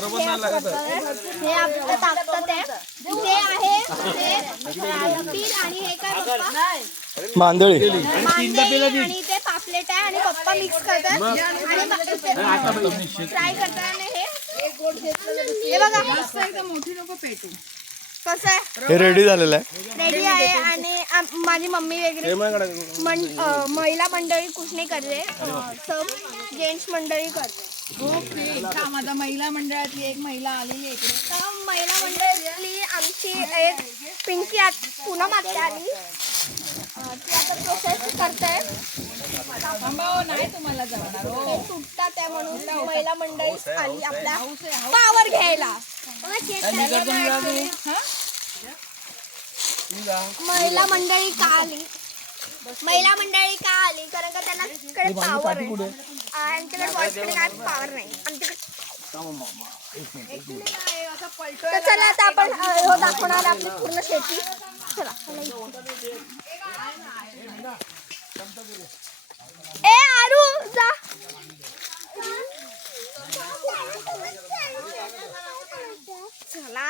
बरोबर नाही लागत हे आपलं टाकतात ते आहे पीठ आणि हे काय पप्पा मांदळी आणि ते पापलेट आहे आणि पप्पा मिक्स करतात आणि फ्राय करतात आणि हे बघा मस्त एकदम मोठी नको पेटू. कसं आहे हे रेडी झालेलं आहे. रेडी आहे आणि माझी मम्मी वगैरे महिला मंडळी कुछ नाही करते सब जेंट्स मंडळी करते. ओके थांब आता महिला मंडळातली एक महिला आलेली आहे इकडे. तर महिला मंडळातली आमची एक पिंकी पूनम आत्या आली ती आता प्रोसेस करते. थांबा नाही तुम्हाला जमणार हो. हे तुटतात आहे म्हणून महिला मंडळी आली आपल्या पावर घ्यायला. महिला मंडळी का आली कारण का त्यांना पावर आहे. आमच्याकडे बॉयजकडे काय पावर नाही आमच्याकडे. तर चला आता आपण दाखवणार आपली पूर्ण शेती. चला ए आरू जा. चला